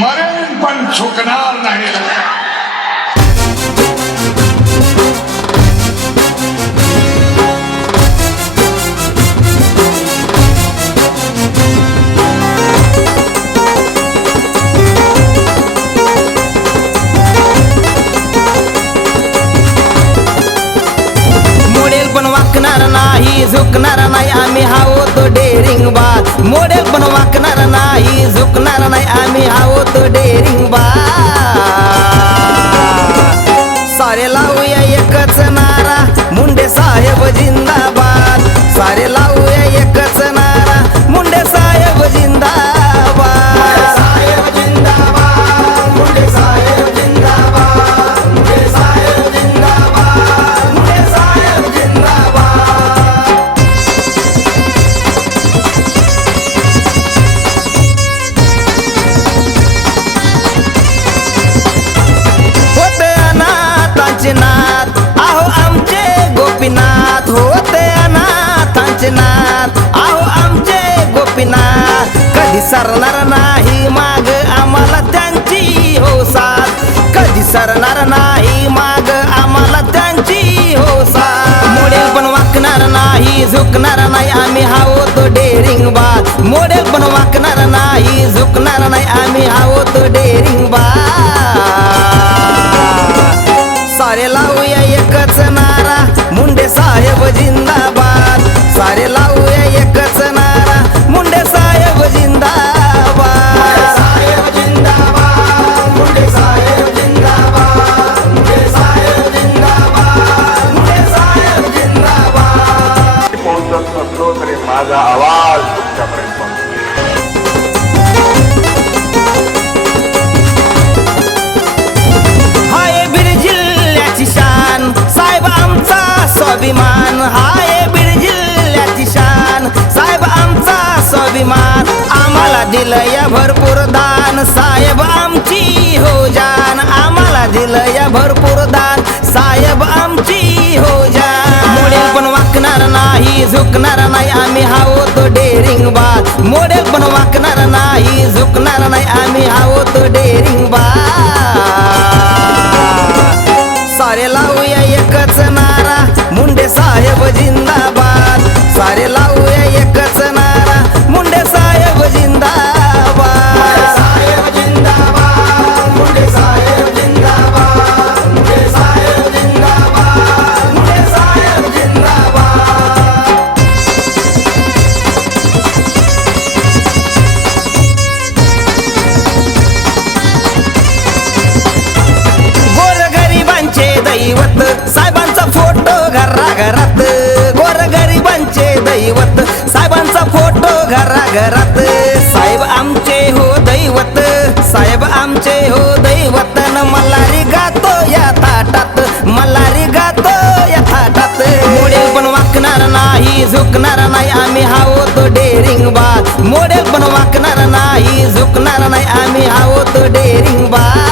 मरेन पण झुकणार नाही. नाही झुकणार नाही आम्ही आहोत डेरिंग बाज. मॉडेल पण वाकणार नाही झुकणार नाही आम्ही आहोत डेरिंग बाज. सारे लावूया एकच नारा मुंडे साहेब जिंदाबाद. सारे लावूया एकच नारा मुंडे साहेब जिंदाबाद. साहेब जिंदाबाद मुंडे साहेब जिंदाबाद. मुंडे साहेब जिंदाबाद. मुंडे साहेब जिंदाबाद. होते अनाथांचे नाथ आहो आमचे गोपीनाथ. होते अनाथांचे नाथ आहो आमचे गोपीनाथ. कधी सरणार नाही माग आम्हाला त्यांची हो साथ. कधी सरणार नाही माग आम्हाला त्यांची हो साथ. मॉडेल पण वाकणार नाही झुकणार नाही आम्ही आहोत डेरिंग बाज. मॉडेल पण वाकणार नाही झुकणार नाही आम्ही आहोत डेरिंग बाज. सारे लावूया एकच नारा मुंडे साहेब जिंदाबाद. सारे लावूया एकच नारा मुंडे साहेब जिंदाबाद. साहेब जिंदाबाद. मुंडे साहेब जिंदाबाद. मुंडे साहेब जिंदाबाद. मुंडे साहेब जिंदाबाद. पोहोचत नसलो तरी माझा आवाज तुमच्यापर्यंत पोहोचतो. हाय बीड जिल्ह्याची शान साहेब आमचा स्वाभिमान. हाय बीड जिल्ह्याची शान साहेब आमचा स्वाभिमान. आम्हाला दिलंय भरपूर दान साहेब आमची हो जान. आम्हाला दिलंय भरपूर दान साहेब आमची हो जान. मॉडेल पण वाकणार नाही झुकणार नाही आम्ही आहोत डेरिंग बाज. मॉडेल पण वाकणार नाही झुकणार नाही आम्ही आहोत डेरिंग बाज. सारे लावूया एकच नारा मुंडे साहेब जिंदाबाद. सारे लावूया एकच नारा मुंडे साहेब जिंदाबाद. साहेब जिंदाबाद. मुंडे साहेब जिंदाबाद. मुंडे साहेब जिंदाबाद. मुंडे साहेब जिंदाबाद. गोरगरिबांचे दैवत साहेबांचा फोटो घराघरात. गोरगरिबांचे दैवत साहेबांचा फोटो घराघरात. साहेब आमचे हो दैवत साहेब आमचे हो दैवत. न मल्हारी गातो या थाटात मल्हारी गातो या थाटात. मॉडेल पण वाकणार नाही झुकणार नाही आम्ही आहोत डेरिंग बाज. मॉडेल पण वाकणार नाही झुकणार नाही आम्ही आहोत डेरिंग बाज.